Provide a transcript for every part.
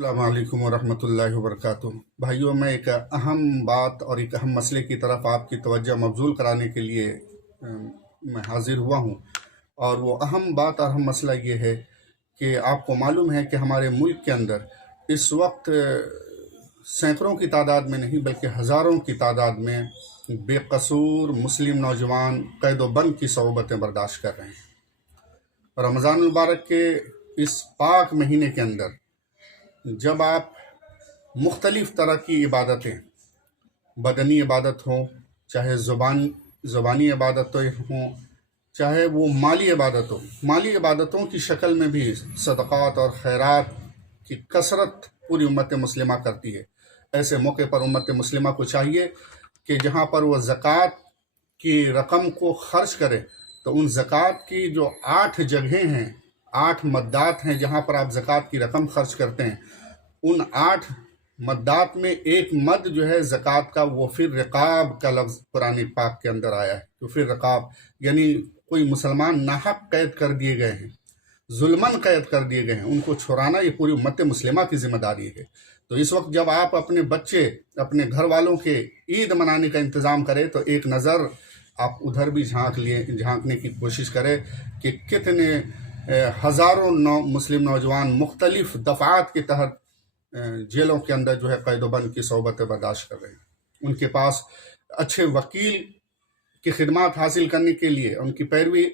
السلام علیکم ورحمۃ اللہ وبرکاتہ۔ بھائیوں، میں ایک اہم بات اور ایک اہم مسئلے کی طرف آپ کی توجہ مبذول کرانے کے لیے میں حاضر ہوا ہوں، اور وہ اہم بات اور اہم مسئلہ یہ ہے کہ آپ کو معلوم ہے کہ ہمارے ملک کے اندر اس وقت سینکڑوں کی تعداد میں نہیں بلکہ ہزاروں کی تعداد میں بے قصور مسلم نوجوان قید و بند کی صعوبتیں برداشت کر رہے ہیں۔ رمضان المبارک کے اس پاک مہینے کے اندر جب آپ مختلف طرح کی عبادتیں، بدنی عبادت ہوں، چاہے زبانی عبادتیں ہوں، چاہے وہ مالی عبادت ہو، مالی عبادتوں کی شکل میں بھی صدقات اور خیرات کی کثرت پوری امت مسلمہ کرتی ہے۔ ایسے موقع پر امت مسلمہ کو چاہیے کہ جہاں پر وہ زکوٰۃ کی رقم کو خرچ کرے تو ان زکوٰۃ کی جو 8 جگہیں ہیں، 8 مدات ہیں جہاں پر آپ زکوٰۃ کی رقم خرچ کرتے ہیں، ان 8 مدات میں ایک مد جو ہے زکوٰۃ کا، وہ فی الرقاب کا لفظ قرآن پاک کے اندر آیا ہے۔ تو فی الرقاب یعنی کوئی مسلمان ناحق قید کر دیے گئے ہیں، ظلماً قید کر دیے گئے ہیں، ان کو چھڑانا یہ پوری امت مسلمہ کی ذمہ داری ہے۔ تو اس وقت جب آپ اپنے بچے، اپنے گھر والوں کے عید منانے کا انتظام کریں تو ایک نظر آپ ادھر بھی جھانکنے کی کوشش کریں کہ کتنے ہزاروں مسلم نوجوان مختلف دفعات کے تحت جیلوں کے اندر جو ہے قید و بند کی صعوبتیں برداشت کر رہے ہیں۔ ان کے پاس اچھے وکیل کی خدمات حاصل کرنے کے لیے، ان کی پیروی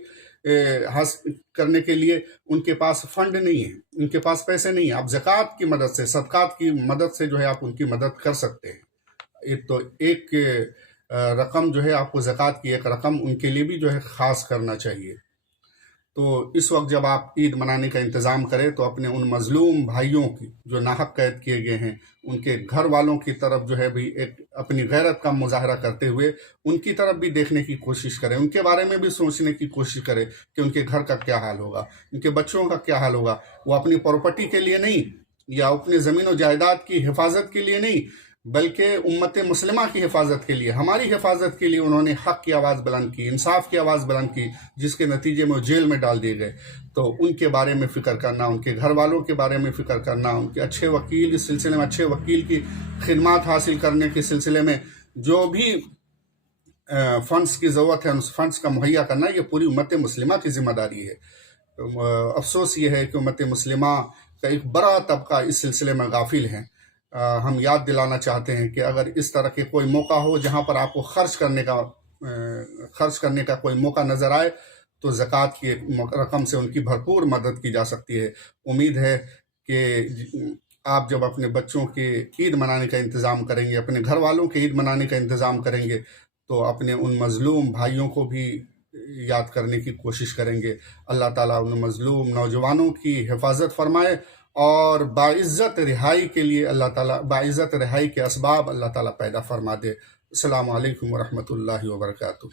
حاصل کرنے کے لیے ان کے پاس فنڈ نہیں ہے، ان کے پاس پیسے نہیں ہیں۔ آپ زکوٰۃ کی مدد سے، صدقات کی مدد سے جو ہے آپ ان کی مدد کر سکتے ہیں۔ تو ایک رقم جو ہے آپ کو زکوٰۃ کی ایک رقم ان کے لیے بھی جو ہے خاص کرنا چاہیے۔ تو اس وقت جب آپ عید منانے کا انتظام کریں تو اپنے ان مظلوم بھائیوں کی جو ناحق قید کیے گئے ہیں، ان کے گھر والوں کی طرف جو ہے بھی ایک اپنی غیرت کا مظاہرہ کرتے ہوئے ان کی طرف بھی دیکھنے کی کوشش کریں، ان کے بارے میں بھی سوچنے کی کوشش کریں کہ ان کے گھر کا کیا حال ہوگا، ان کے بچوں کا کیا حال ہوگا۔ وہ اپنی پراپرٹی کے لیے نہیں یا اپنے زمین و جائیداد کی حفاظت کے لیے نہیں بلکہ امت مسلمہ کی حفاظت کے لیے، ہماری حفاظت کے لیے انہوں نے حق کی آواز بلند کی، انصاف کی آواز بلند کی، جس کے نتیجے میں وہ جیل میں ڈال دیے گئے۔ تو ان کے بارے میں فکر کرنا، ان کے گھر والوں کے بارے میں فکر کرنا، ان کے اچھے وکیل، اس سلسلے میں اچھے وکیل کی خدمات حاصل کرنے کے سلسلے میں جو بھی فنڈز کی ضرورت ہے ان فنڈز کا مہیا کرنا، یہ پوری امت مسلمہ کی ذمہ داری ہے۔ افسوس یہ ہے کہ امت مسلمہ کا ایک بڑا طبقہ اس سلسلے میں غافل ہے۔ ہم یاد دلانا چاہتے ہیں کہ اگر اس طرح کے کوئی موقع ہو جہاں پر آپ کو خرچ کرنے کا کوئی موقع نظر آئے تو زکوٰۃ کی رقم سے ان کی بھرپور مدد کی جا سکتی ہے۔ امید ہے کہ آپ جب اپنے بچوں کے عید منانے کا انتظام کریں گے، اپنے گھر والوں کے عید منانے کا انتظام کریں گے تو اپنے ان مظلوم بھائیوں کو بھی یاد کرنے کی کوشش کریں گے۔ اللہ تعالیٰ ان مظلوم نوجوانوں کی حفاظت فرمائے اور باعزت رہائی کے لیے اللہ تعالیٰ، باعزت رہائی کے اسباب اللہ تعالیٰ پیدا فرما دے۔ السلام علیکم ورحمۃ اللہ وبرکاتہ۔